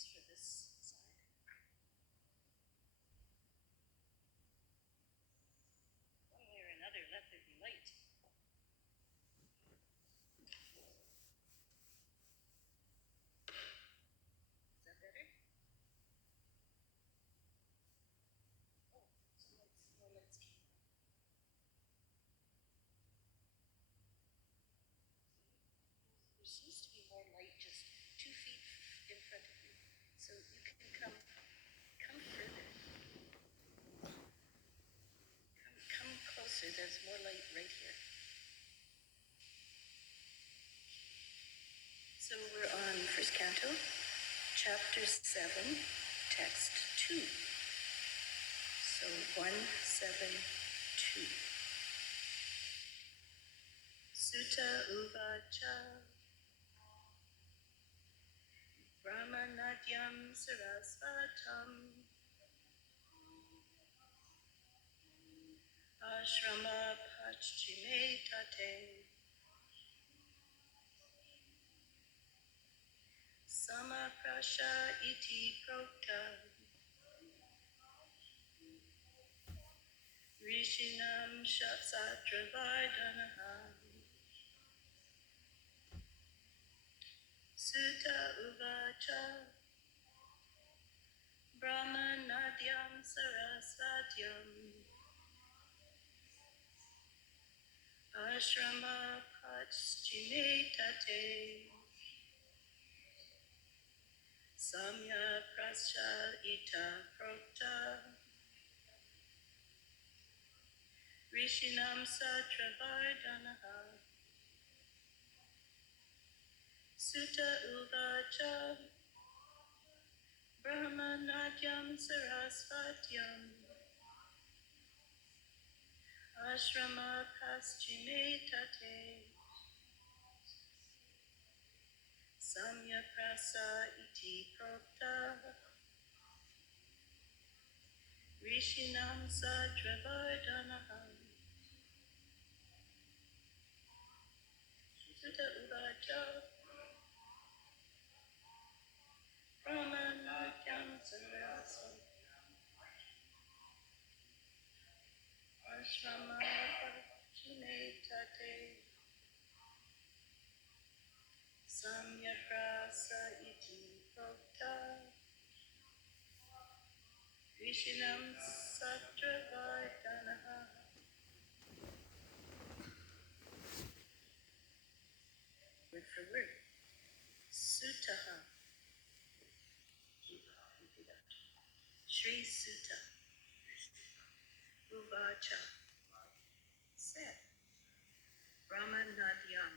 lights for this side. One way or another, let there be light. Is that better? Oh, some lights, more lights came on. There seems to be more light just 2 feet in front of you. So you can come further. Come closer, there's more light right here. So we're on First Canto, Chapter 7, Text 2. So 172. Sutta Uvacha Brahmanadyam Sarasvatam Ashrama Pachchime Tate Samaprasha Iti Prokta Rishinam Satravardhanaha Sutta Uvacha Brahmanadyam Sarasvatyam Ashrama Pachchime Tate Samya Prasya Ita Prokta Rishinam Satravardhanaha Sutta Uvacha Brahmanadyam Sarasvatyam Ashrama Paschime Tate Samya Prasa Iti Prokta Rishinam Satravardhanaha Sutta Uvacha Brahmanadyam Sarasvatyam Ashrama Paschime Tate Samya Prasa Iti Prokta Rishinam Satravardhanaha. Word for word. Sutaha. Repeat after. Shri Sutta. Uvacha. Said. Brahmanadyam.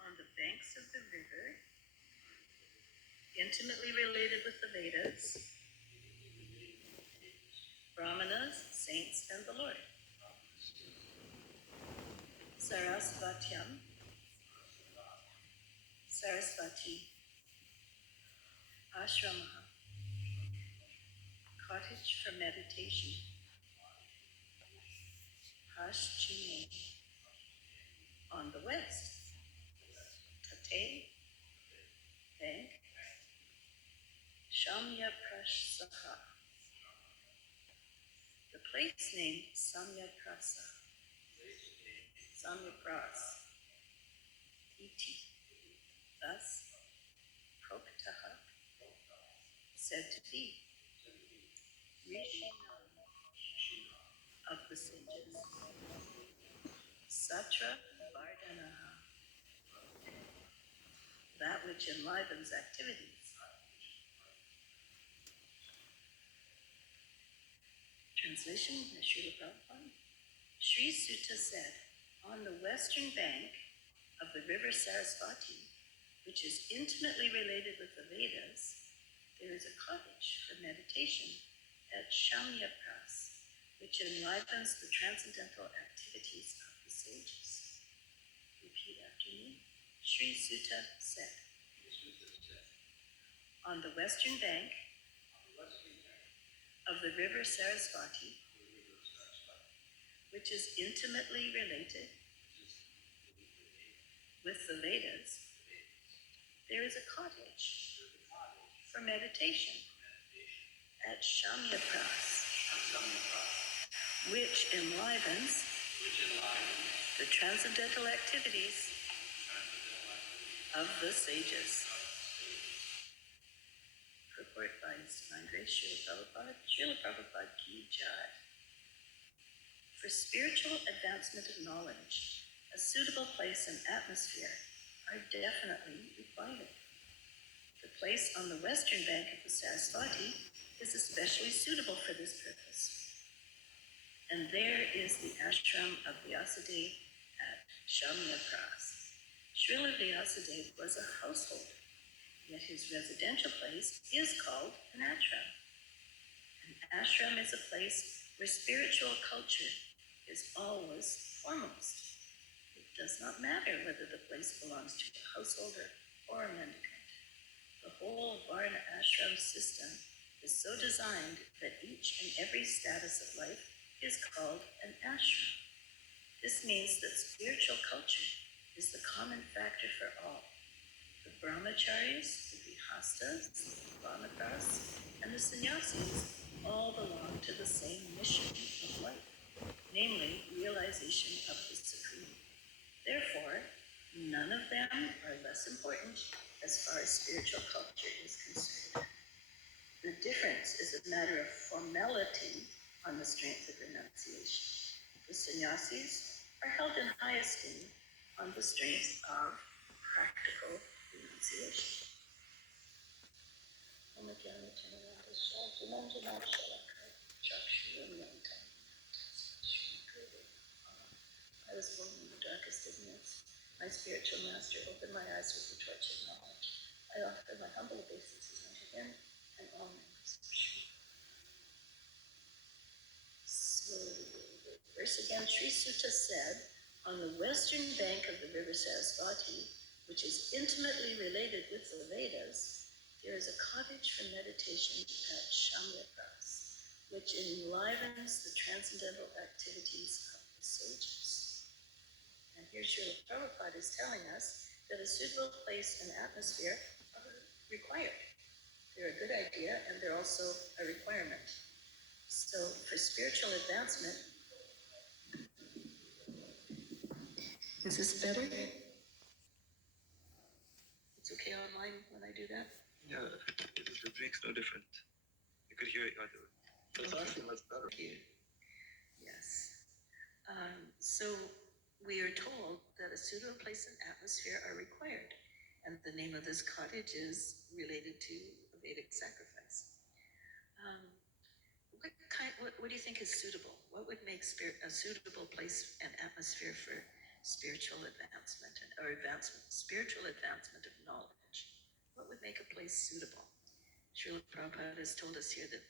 On the banks of the river, intimately related with the Vedas, Brahmanas, saints, and the Lord. Sarasvatyam. Sarasvati. Ashrama. Cottage for meditation. Paschime. On the west. Tate. Bank. Shamya Prasaha. The place named Samya Prasa. Samya Pras. Iti. Thus, Proktaha. Said to be. Rishinam. Of the sages. Satra Vardhanaha. That which enlivens activities. Translation by Srila Prabhupada. Sri Sutta said, on the western bank of the river Sarasvati, which is intimately related with the Vedas, there is a cottage for meditation at Shamyapras, which enlivens the transcendental activities of the sages. Repeat after me. Sri Sutta said, on the western bank of the river Sarasvati, which is intimately related with the Vedas, there is a cottage for meditation at Shamyapras, which enlivens the transcendental activities of the sages. Purport by His Divine Grace Srila Prabhupada, Srila Prabhupada Ki Jai. For spiritual advancement of knowledge, a suitable place and atmosphere are definitely required. The place on the western bank of the Sarasvati is especially suitable for this purpose. And there is the ashram of Vyasadeva at Shamyapras. Srila Vyasadeva was a householder, yet his residential place is called an ashram. An ashram is a place where spiritual culture is always foremost. It does not matter whether the place belongs to a householder or a mendicant. The whole Varna ashram system is so designed that each and every status of life is called an ashram. This means that spiritual culture is the common factor for all. The brahmacharis, the grihastas, the vanakas, and the sannyasis all belong to the same mission of life, namely realization of the Supreme. Therefore, none of them are less important as far as spiritual culture is concerned. The difference is a matter of formality on the strength of renunciation. The sannyasis are held in high esteem on the strength of practical renunciation. I was born in the darkest ignorance. My spiritual master opened my eyes with the torch of knowledge. I offer my humble obeisances unto him and all members of Sri. So, verse again, Sri Sutta said, on the western bank of the river Sarasvati, which is intimately related with the Vedas, there is a cottage for meditation at Shamyapras, which enlivens the transcendental activities of the sages. And here Srila Prabhupada is telling us that a suitable place and atmosphere are required. They're a good idea and they're also a requirement. So for spiritual advancement, is this better? It's okay online when I do that? Yeah, it makes no difference. You could hear it either way. That's actually much better. Thank you. Yes. So we are told that a suitable place and atmosphere are required, and the name of this cottage is related to a Vedic sacrifice. What do you think is suitable? What would make a suitable place and atmosphere for spiritual advancement spiritual advancement of knowledge? What would make a place suitable? Srila Prabhupada has told us here that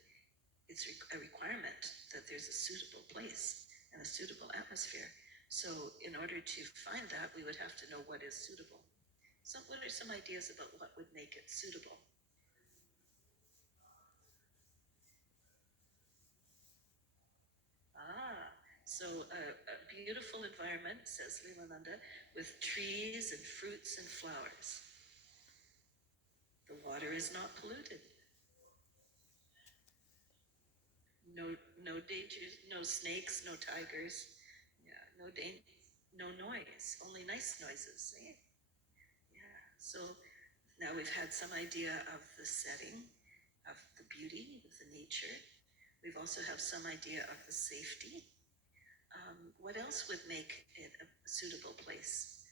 it's a requirement that there's a suitable place and a suitable atmosphere. So in order to find that, we would have to know what is suitable. So what are some ideas about what would make it suitable? So a beautiful environment, says Leelananda, with trees and fruits and flowers. The water is not polluted. No dangers, no snakes, no tigers. Yeah, no noise, only nice noises. Eh? Yeah. So now we've had some idea of the setting, of the beauty, of the nature. We've also have some idea of the safety. What else would make it a suitable place?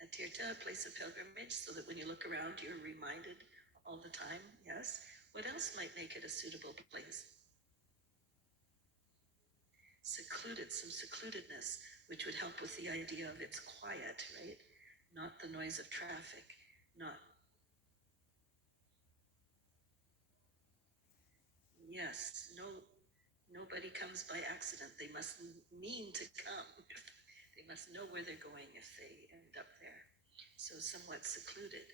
A tirtha, a place of pilgrimage, so that when you look around, you're reminded all the time. Yes. What else might make it a suitable place? Secluded, some secludedness, which would help with the idea of it's quiet, right? Not the noise of traffic, not. Yes, nobody comes by accident. They must mean to come. They must know where they're going if they end up there. So somewhat secluded.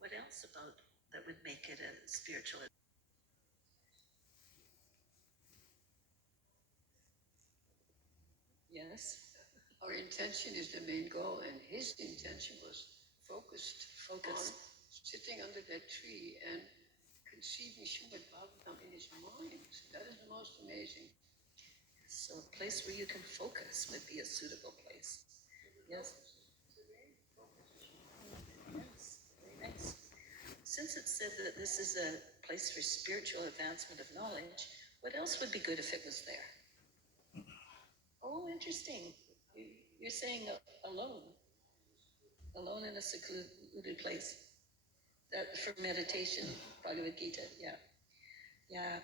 What else about that would make it a spiritual? Yes. our intention is the main goal, and his intention was focused on sitting under that tree and conceiving Srimad Bhagavatam in his mind. So that is the most amazing. So a place where you can focus would be a suitable place. Yes. Yes, very nice. Since it said that this is a place for spiritual advancement of knowledge, what else would be good if it was there? Oh, interesting. You're saying alone. Alone in a secluded place. That for meditation, Bhagavad Gita, yeah. Yeah.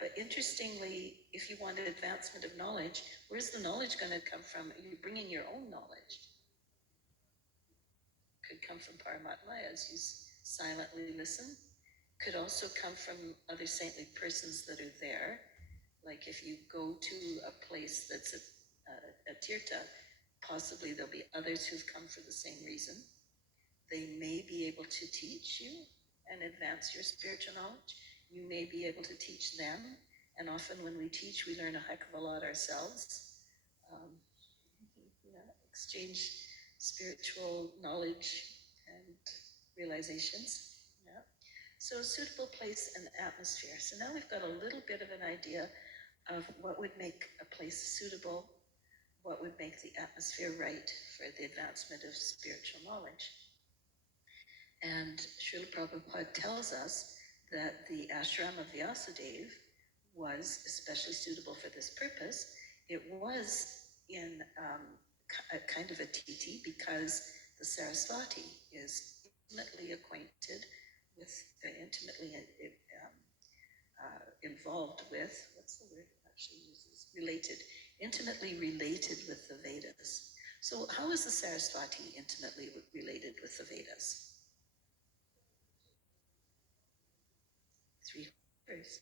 But interestingly, if you want an advancement of knowledge, where's the knowledge going to come from? You're bringing your own knowledge. Could come from Paramatma as you silently listen. Could also come from other saintly persons that are there. Like if you go to a place that's a tirtha, possibly there'll be others who've come for the same reason. They may be able to teach you and advance your spiritual knowledge. You may be able to teach them. And often when we teach, we learn a heck of a lot ourselves. Exchange spiritual knowledge and realizations. Yeah. So a suitable place and atmosphere. So now we've got a little bit of an idea of what would make a place suitable, what would make the atmosphere right for the advancement of spiritual knowledge. And Srila Prabhupada tells us that the ashram of Vyasadeva was especially suitable for this purpose. It was in a kind of a titi because the Saraswati is intimately acquainted with, intimately involved with, what's the word it actually uses? Related, intimately related with the Vedas. So how is the Saraswati intimately related with the Vedas? 3 verses.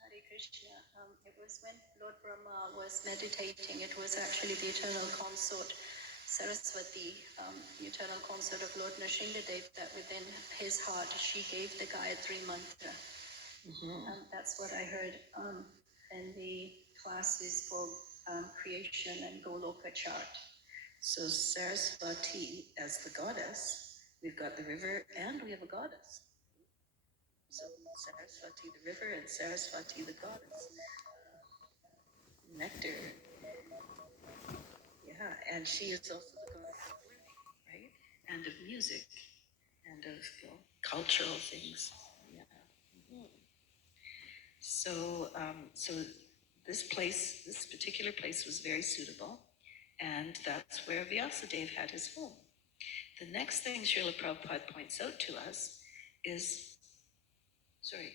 Hare Krishna. It was when Lord Brahma was meditating, it was actually the eternal consort, Saraswati, the eternal consort of Lord Nrsimhadev, that within his heart she gave the Gayatri mantra. That's what I heard in the classes for creation and Goloka chart. So Saraswati as the goddess, we've got the river and we have a goddess. So Saraswati the river and Saraswati the goddess. Nectar. Yeah, and she is also the goddess of learning, right? And of music and of cultural things. Yeah. So, so this particular place was very suitable, and that's where Vyasadeva had his home. The next thing Srila Prabhupada points out to us is, sorry.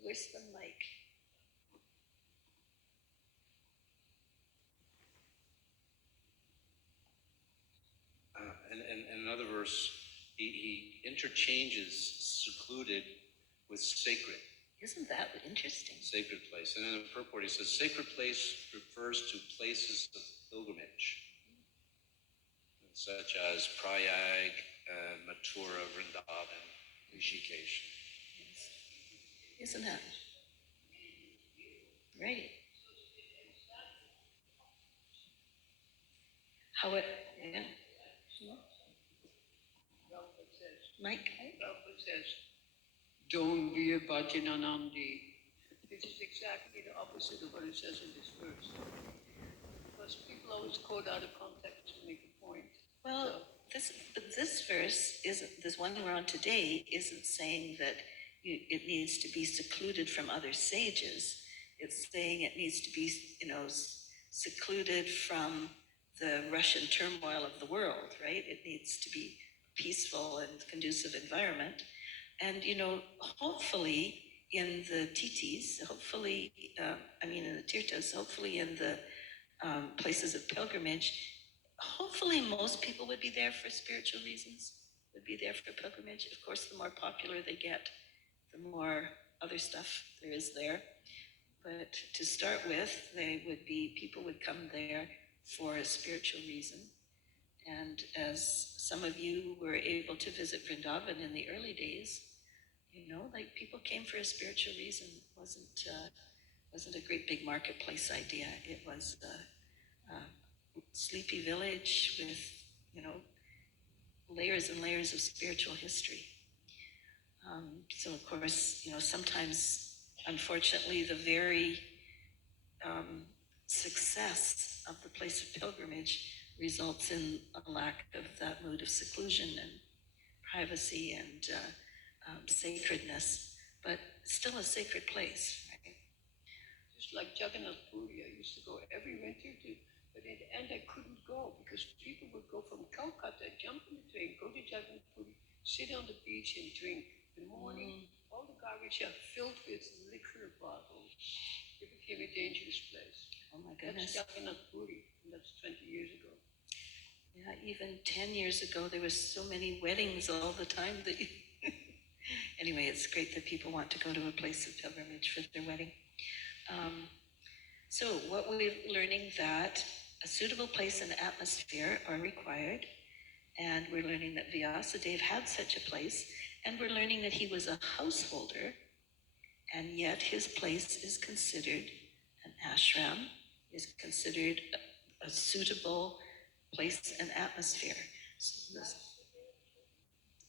Where's the mic? And another verse, he interchanges secluded with sacred. Isn't that interesting? Sacred place. And in the purport, he says, sacred place refers to places of pilgrimage, such as Prayag, Mathura, Vrindavan, Rishikesh. Yes. Isn't that right? How it, yeah. Mike? Prabhupada says, don't be a Bhajananandi. This is exactly the opposite of what it says in this verse. Because people always quote out of context to make a point. Well, this verse isn't, this one we're on today isn't saying that it needs to be secluded from other sages. It's saying it needs to be, secluded from the Russian turmoil of the world, right? It needs to be peaceful and conducive environment. And, hopefully in the titis, hopefully, in the tirthas, hopefully in the places of pilgrimage, hopefully most people would be there for spiritual reasons, would be there for pilgrimage. Of course, the more popular they get, the more other stuff there is there. But to start with, people would come there for a spiritual reason. And as some of you were able to visit Vrindavan in the early days, like people came for a spiritual reason. It wasn't a great big marketplace idea. It was a sleepy village with, layers and layers of spiritual history. So of course, sometimes, unfortunately, the very success of the place of pilgrimage results in a lack of that mood of seclusion and privacy and sacredness, but still a sacred place, right? Just like Jagannath Puri, I used to go every winter to, but in the end I couldn't go because people would go from Calcutta, jump in the train, go to Jagannath Puri, sit on the beach and drink. In the morning, all the garbage are filled with liquor bottles. It became a dangerous place. Oh my goodness. That's Jagannath Puri, and that's 20 years ago. Yeah, even 10 years ago, there was so many weddings all the time that anyway, it's great that people want to go to a place of pilgrimage for their wedding. So what we're learning that a suitable place and atmosphere are required, and we're learning that Vyasadeva had such a place, and we're learning that he was a householder, and yet his place is considered an ashram, is considered a suitable place and atmosphere. So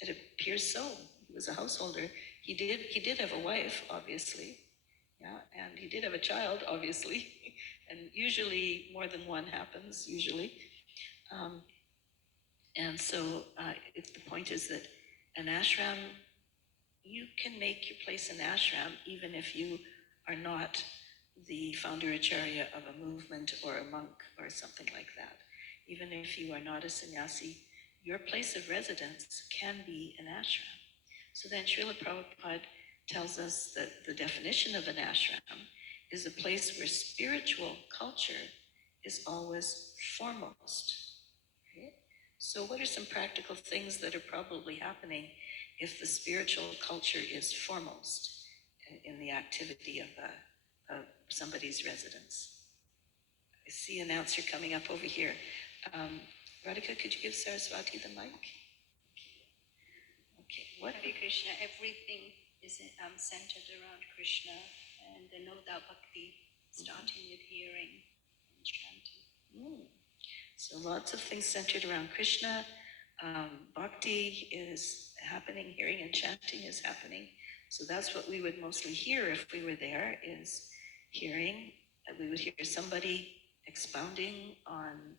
it appears so. He was a householder. He did have a wife, obviously, yeah, and he did have a child, obviously, and usually more than one happens, usually. And so the point is that an ashram, you can make your place an ashram even if you are not the founder acharya of a movement or a monk or something like that. Even if you are not a sannyasi, your place of residence can be an ashram. So then Srila Prabhupada tells us that the definition of an ashram is a place where spiritual culture is always foremost. Okay? So what are some practical things that are probably happening if the spiritual culture is foremost in the activity of somebody's residence? I see an answer coming up over here. Radhika, could you give Saraswati the mic? Okay. What? Hare Krishna, everything is centered around Krishna, and the no doubt bhakti, starting with hearing and chanting. So lots of things centered around Krishna. Bhakti is happening, hearing and chanting is happening. So that's what we would mostly hear if we were there, is hearing. We would hear somebody expounding on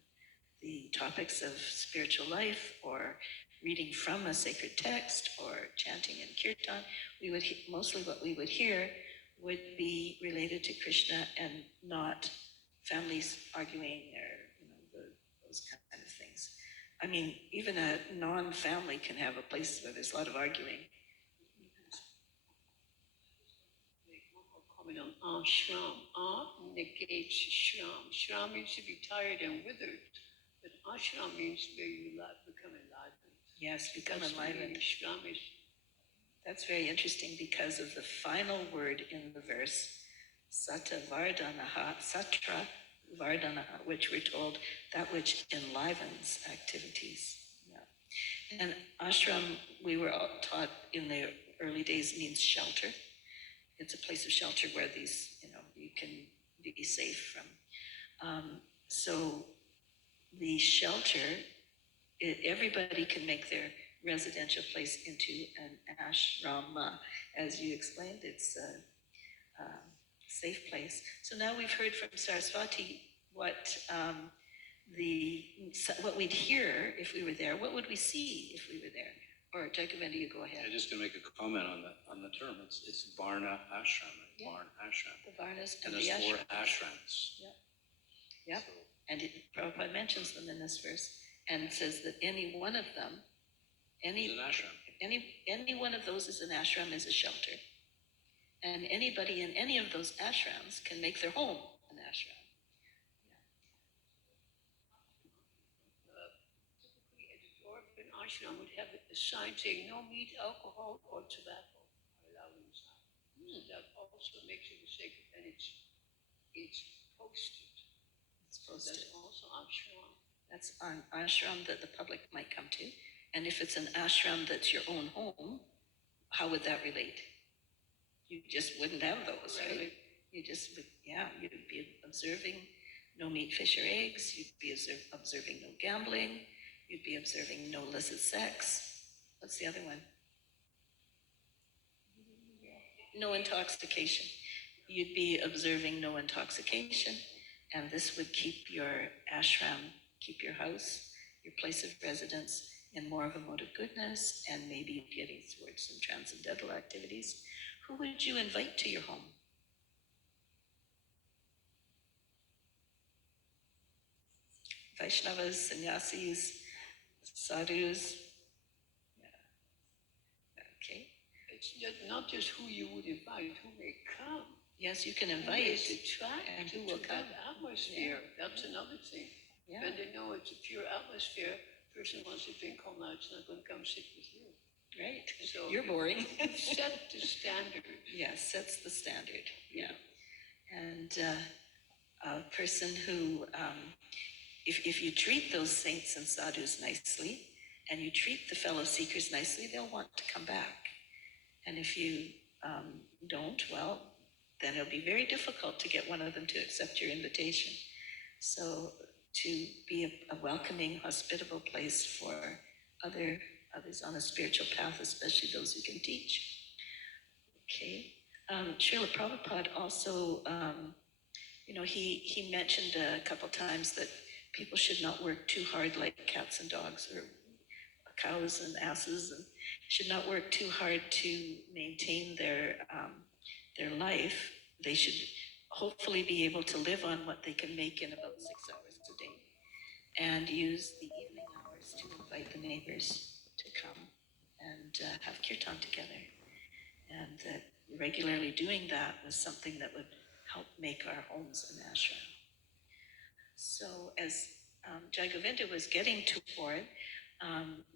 the topics of spiritual life, or reading from a sacred text, or chanting in kirtan. We would mostly what we would hear would be related to Krishna and not families arguing or those kind of things. I mean, even a non-family can have a place where there's a lot of arguing. Make one more comment on ashram. Negates shram. Shram means to be tired and withered, but ashram means where you become enlightened. Yes, become That's enlightened. Shram is. That's very interesting because of the final word in the verse, Sata Vardanaha, Satra Vardanaha, which we're told that which enlivens activities. Yeah. And ashram, we were all taught in the early days, means shelter. It's a place of shelter where these, you can be safe from. So the shelter, everybody can make their residential place into an ashram. As you explained, it's a safe place. So now we've heard from Saraswati what we'd hear if we were there. What would we see if we were there? Or Jagavinda, you go ahead. I'm just going to make a comment on the term. It's Varna Ashram, Yeah. Varna Ashram. The Varnas and And the there's 4 ashrams. ashrams. Yep. So, And Prabhupada mentions them in this verse and says that any one of them, it's an ashram. any one of those is an ashram, is a shelter. And anybody in any of those ashrams can make their home an ashram. Typically, at the door of an ashram would have a sign saying no meat, alcohol, or tobacco are allowed in this So that also makes it a sacred, and it's posted. It's So posted. that's also ashram. That's an ashram that the public might come to. And if it's an ashram that's your own home, how would that relate? You just wouldn't have those, right? Right. You just would, yeah, you'd be observing no meat, fish, or eggs. You'd be observing no gambling. You'd be observing no illicit sex. What's the other one? No intoxication. You'd be observing no intoxication, and this would keep your ashram, keep your house, your place of residence in more of a mode of goodness, and maybe getting towards some transcendental activities. Who would you invite to your home? Vaishnavas, sannyasis, sadhus. Yeah. Okay. It's not just who you would invite, who may come. Yes, you can Who invite, is attracted and who to will come. that atmosphere. That's another thing. Yeah. When they know it's a pure atmosphere, person wants to drink all night, it's not going to come sit with you. Right. So You're boring. Set the standard. Yes, sets the standard. Yeah. And a person who, if you treat those saints and sadhus nicely, and you treat the fellow seekers nicely, they'll want to come back. And if you don't, well, then it'll be very difficult to get one of them to accept your invitation. So to be a welcoming, hospitable place for others on a spiritual path, especially those who can teach. Okay. Srila Prabhupada also, he mentioned a couple times that people should not work too hard like cats and dogs, or cows and asses, and should not work too hard to maintain their life. They should hopefully be able to live on what they can make in about 6 hours a day, and use the evening hours to invite the neighbors to come and have kirtan together. And that regularly doing that was something that would help make our homes an ashram. So as Jai Govinda was getting toward,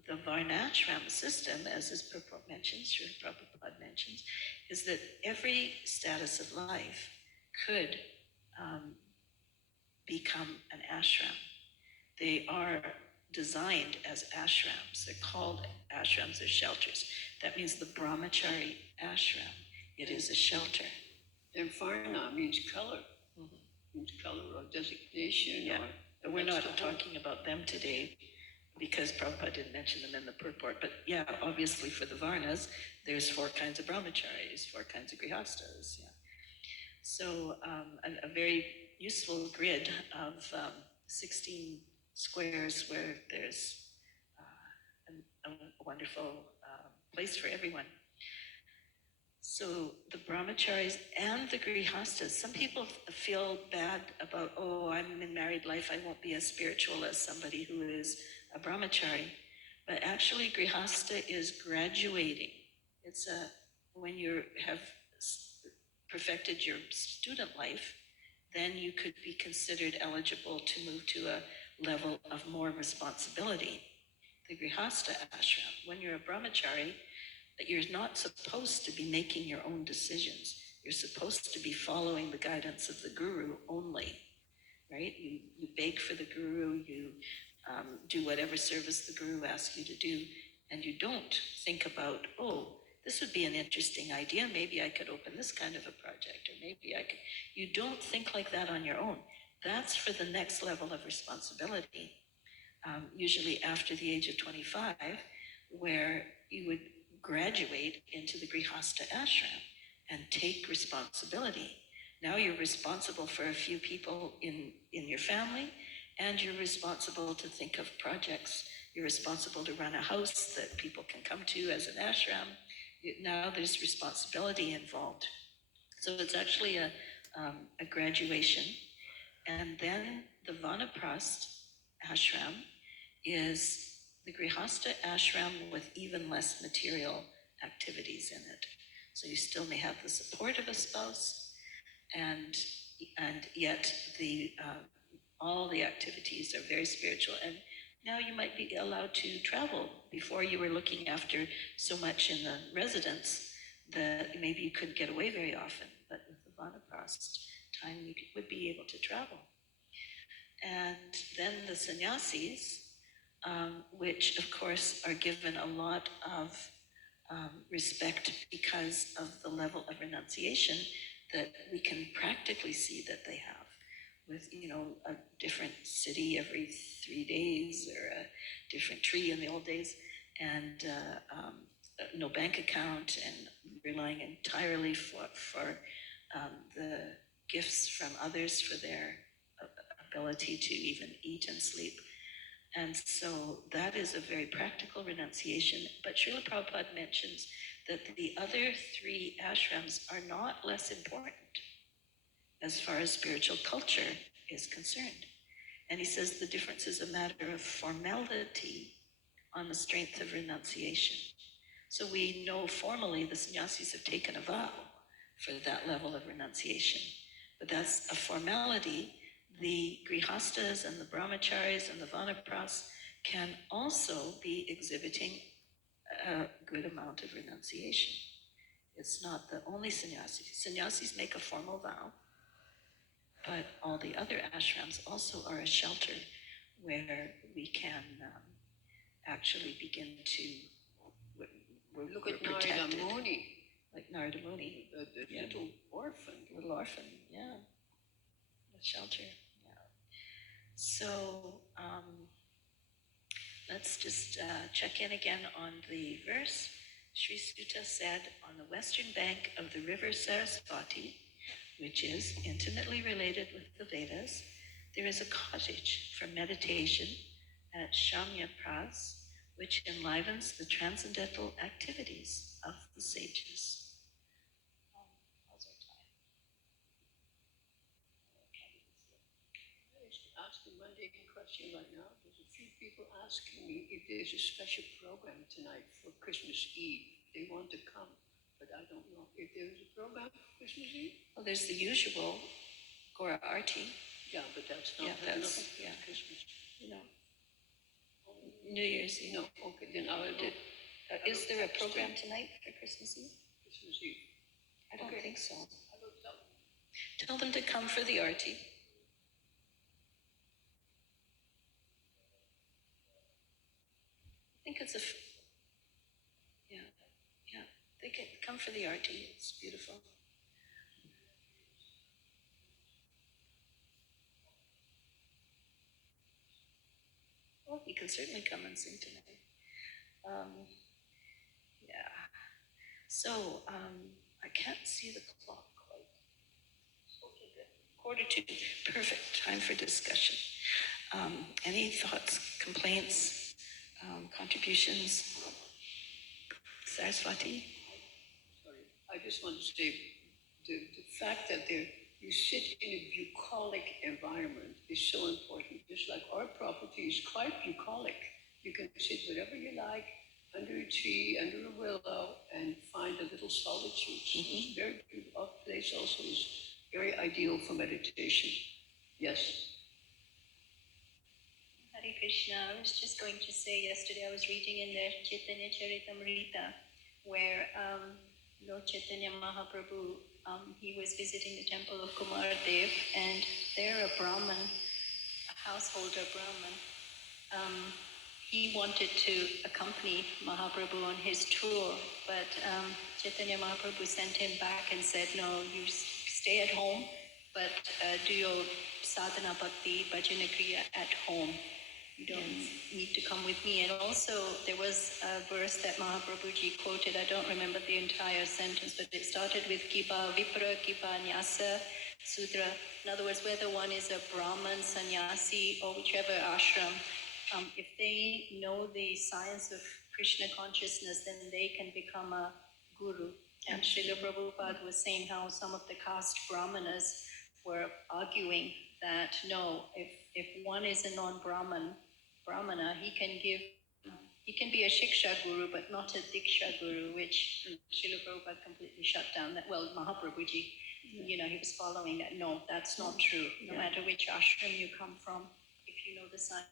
the Varnashram system, as his purport mentions, Srila Prabhupada mentions, is that every status of life could become an ashram. They are designed as ashrams. They're called ashrams, they're shelters. That means the brahmachari ashram. It is a shelter. And Varna means color. Means color or designation. Yeah. Or, But we're that's not the whole- talking about them today because Prabhupada didn't mention them in the purport. But yeah, obviously for the Varnas, there's 4 kinds of brahmacharis, 4 kinds of grihastas. Yeah. So a very useful grid of 16 squares where there's a wonderful place for everyone. So the brahmacharis and the grihastas, some people feel bad about, oh, I'm in married life, I won't be as spiritual as somebody who is a brahmachari. But actually grihasta is graduating. It's when you have perfected your student life, then you could be considered eligible to move to a level of more responsibility. The grihasta ashram, when you're a brahmachari, that you're not supposed to be making your own decisions. You're supposed to be following the guidance of the guru only, right? You beg for the guru, you do whatever service the guru asks you to do, and you don't think about, oh, this would be an interesting idea. Maybe I could open this kind of a project, or maybe I could. You don't think like that on your own. That's for the next level of responsibility, usually after the age of 25, where you would graduate into the Grihasta ashram and take responsibility. Now you're responsible for a few people in your family, and you're responsible to think of projects. You're responsible to run a house that people can come to as an ashram. Now there's responsibility involved. So it's actually a graduation. And then the Vanaprast ashram is the Grihasta ashram with even less material activities in it. So you still may have the support of a spouse, and yet all the activities are very spiritual. And now you might be allowed to travel. Before you were looking after so much in the residence, that maybe you couldn't get away very often, but with the Vanaprast time, you would be able to travel. And then the sannyasis, which of course are given a lot of respect because of the level of renunciation that we can practically see that they have, with a different city every 3 days, or a different tree in the old days, and no bank account, and relying entirely for the gifts from others for their ability to even eat and sleep. And so that is a very practical renunciation. But Srila Prabhupada mentions that the other 3 ashrams are not less important as far as spiritual culture is concerned. And he says the difference is a matter of formality on the strength of renunciation. So we know formally the sannyasis have taken a vow for that level of renunciation. But that's a formality. The grihastas and the brahmacharis and the vanapras can also be exhibiting a good amount of renunciation. It's not the only sannyasis. Sannyasis make a formal vow, but all the other ashrams also are a shelter where we can actually begin to, Look at we're Narada protected. Muni, Like Narada Muni, the Yeah. little orphan. little orphan, yeah, a shelter, yeah. So let's just check in again on the verse. Sri Sutta said, on the western bank of the river Sarasvati, which is intimately related with the Vedas, there is a cottage for meditation at Shamya Pras, which enlivens the transcendental activities of the sages. How's our time? I was asking one day question right now. There's a few people asking me if there's a special program tonight for Christmas Eve. They want to come, but I don't know if there's a program for Christmas Eve. Well, there's the usual Gora Arti, Yeah, but that's not Yeah, that's- nothing for yeah. Christmas. New Year's Eve. No, okay, then I will do Is there a program tonight for Christmas Eve? Christmas Eve. I don't Okay. think so. I will tell them. Tell them to come for the Arti. I think it's yeah, they can come for the Arti. It's beautiful. Well, you can certainly come and sing tonight. Yeah. So I can't see the clock quite. Okay, good. 1:45. Perfect. Time for discussion. Any thoughts, complaints, contributions? Saraswati? Sorry, I just want to say the fact that you sit in a bucolic environment is so important. Just like our property is quite bucolic. You can sit wherever you like, under a tree, under a willow, and find a little solitude. So it's very good. Our place also is very ideal for meditation. Yes. Hare Krishna. I was just going to say, yesterday I was reading in the Chaitanya Charitamrita, where Lord Chaitanya Mahaprabhu, he was visiting the temple of Kumar Dev, and there a Brahmin, a householder Brahmin, he wanted to accompany Mahaprabhu on his tour, but Chaitanya Mahaprabhu sent him back and said, no, you stay at home, but do your sadhana bhakti, bhajana kriya at home. You don't need to come with me. And also, there was a verse that Mahaprabhuji quoted. I don't remember the entire sentence, but it started with Kipa Vipra, Kipa Nyasa, Sudra. In other words, whether one is a Brahman, sannyasi, or whichever ashram, if they know the science of Krishna consciousness, then they can become a guru. And Srila Prabhupada was saying how some of the caste brahmanas were arguing that no, if one is a non-Brahmana, he can be a Shiksha guru, but not a Diksha guru, which Srila Prabhupada completely shut down. That, well, Mahaprabhuji, he was following that. No, that's not true. No matter which ashram you come from, if you know the science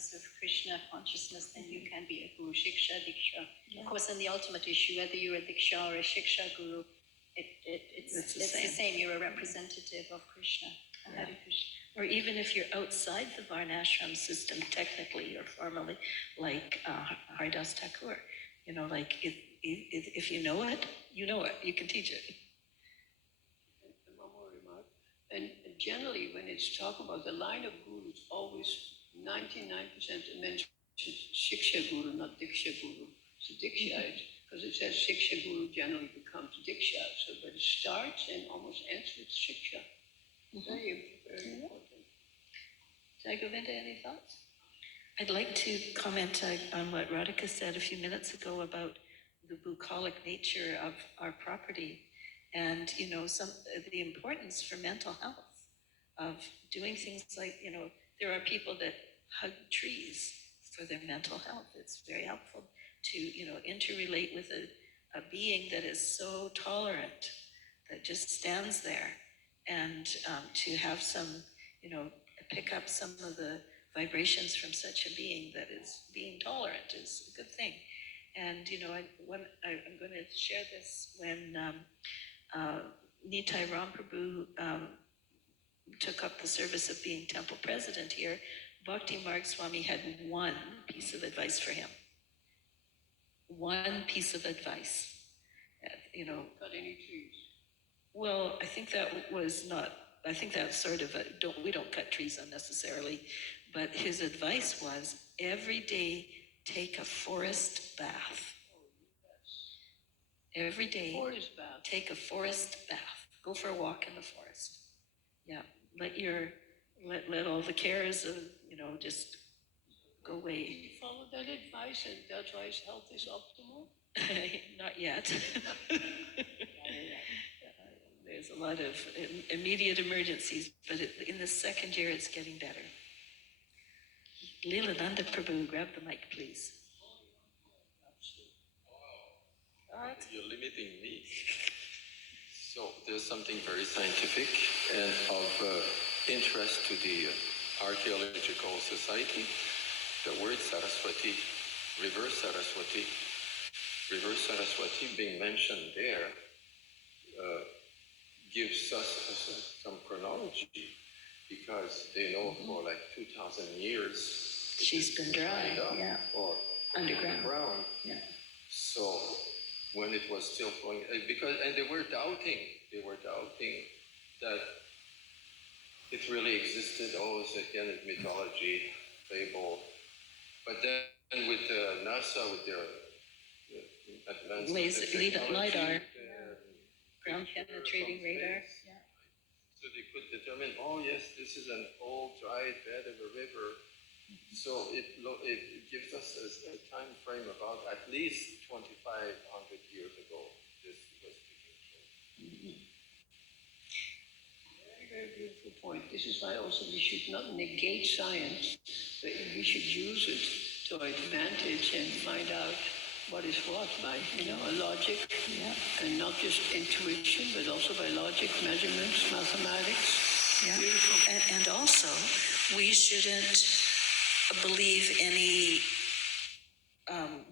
practice of Krishna consciousness, then you can be a guru, shiksha, diksha. Of course, in the ultimate issue, whether you're a diksha or a shiksha guru, it's the same. You're a representative of Krishna. Yeah. Hare Krishna. Or even if you're outside the Varnashram system, technically or formally, like Haridas Thakur, like if you know it, you know it. You can teach it. And one more remark. And generally, when it's talked about the line of guru, it's always 99% mentions Shiksha Guru, not Diksha Guru. So Diksha is, because it says Shiksha Guru generally becomes Diksha. So, but it starts and almost ends with Shiksha. Very, very important. Govinda, any thoughts? I'd like to comment on what Radhika said a few minutes ago about the bucolic nature of our property, and the importance for mental health of doing things like there are people that hug trees for their mental health. It's very helpful to interrelate with a being that is so tolerant, that just stands there, and to have some pick up some of the vibrations from such a being that is being tolerant is a good thing. And I'm going to share this when Nitai Ramprabhu took up the service of being temple president here. Bhakti Marg Swami had one piece of advice for him. One piece of advice. Cut any trees. Well, I think that was not. I think that's sort of we don't cut trees unnecessarily, but his advice was every day take a forest bath. Every day Forest bath. take a forest bath. Go for a walk in the forest. Yeah, let all the cares of just go Did away. you follow that advice, and that's why his health is optimal? Not yet. There's a lot of immediate emergencies, but in the second year it's getting better. Leelananda Prabhu, grab the mic, please. You're limiting me. So there's something very scientific and of interest to the Archaeological Society. The word Saraswati, River Saraswati being mentioned there gives us some chronology, because they know for like 2,000 years She's been dry, yeah. Or underground. Yeah. So when it was still flowing, and they were doubting that it really existed. Oh, it's again mythology, fable. But then with NASA, with their advanced LiDAR, ground penetrating radar. Yeah. So they could determine, oh yes, this is an old dried bed of a river. So it gives us a time frame about at least 2,500 years ago. This was taking place. Very, very beautiful point. This is why also we should not negate science, but we should use it to our advantage and find out what is what by, a logic, and not just intuition, but also by logic, measurements, mathematics. Yeah. Beautiful. And also, we shouldn't believe any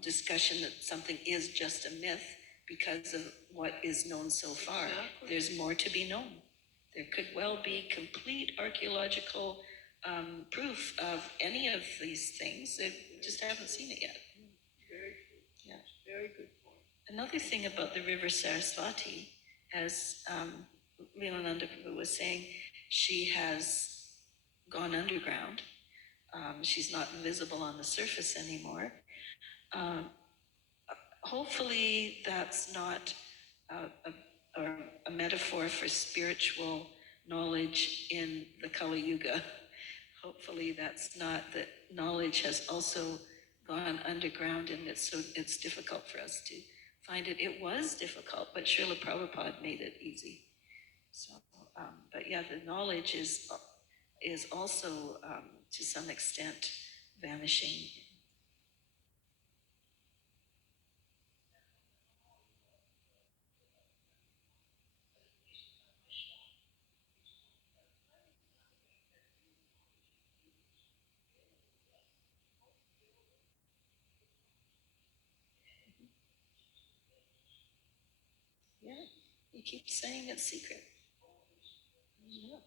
discussion that something is just a myth because of what is known so far. Exactly. There's more to be known. There could well be complete archaeological proof of any of these things. They just haven't seen it yet. Very good. Yeah. Very good point. Another thing about the river Saraswati, as Leelananda Prabhu was saying, she has gone underground. She's not visible on the surface anymore. Hopefully that's not a metaphor for spiritual knowledge in the Kali Yuga. Hopefully that's not that knowledge has also gone underground, and it's difficult for us to find it. It was difficult, but Srila Prabhupada made it easy. So, but yeah, the knowledge is also to some extent vanishing. He keeps saying it's secret. Yeah.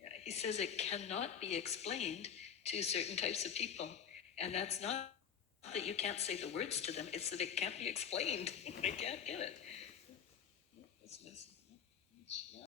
Yeah, he says it cannot be explained to certain types of people. And that's not that you can't say the words to them, it's that it can't be explained. They can't get it.